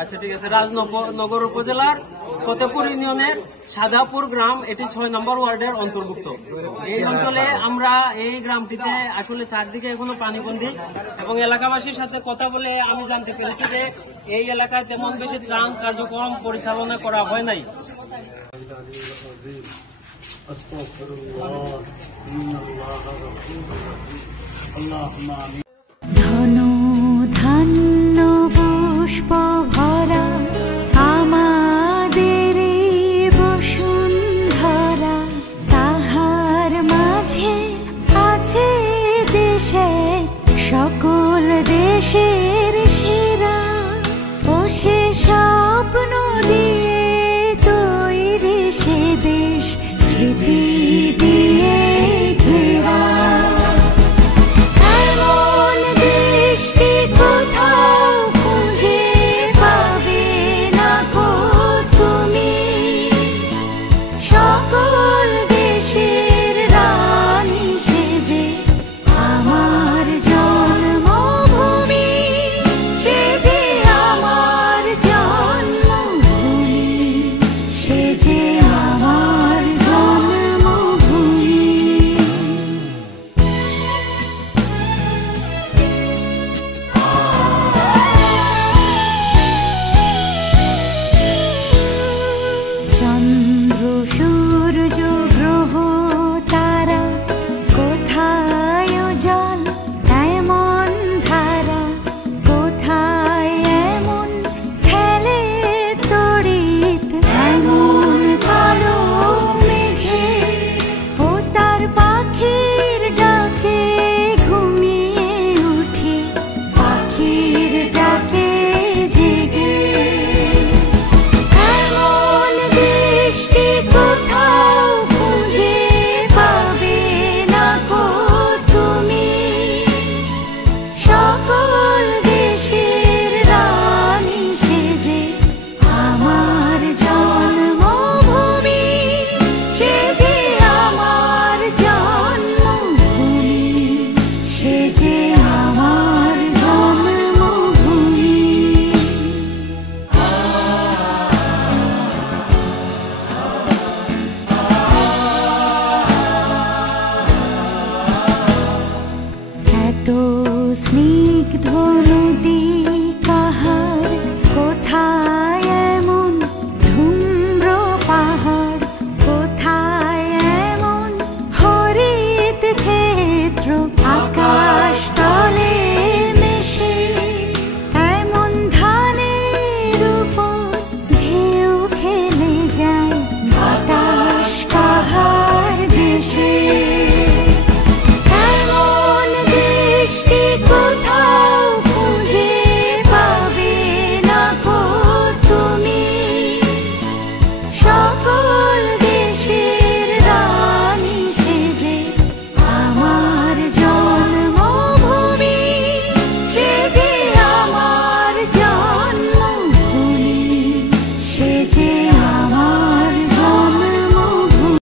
আচ্ছা ঠিক আছে। রাজনগর উপজেলার ফতেপুর ইউনিয়নের সাদাপুর গ্রাম, এটি 6 নম্বর ওয়ার্ডের অন্তর্ভুক্ত। এই অঞ্চলে আমরা এই গ্রামটিতে আসলে চারদিকে এখনো পানিবন্দী, এবং এলাকাবাসীর সাথে কথা বলে আমি জানতে পেরেছি যে এই এলাকায় তেমন বেশি ত্রাণ কার্যক্রম পরিচালনা করা হয় নাই। আস্তাগফিরুল্লাহ, ইন্নাল্লাহা গাফুরুর রাহিম। আল্লাহুম্মা আমিন।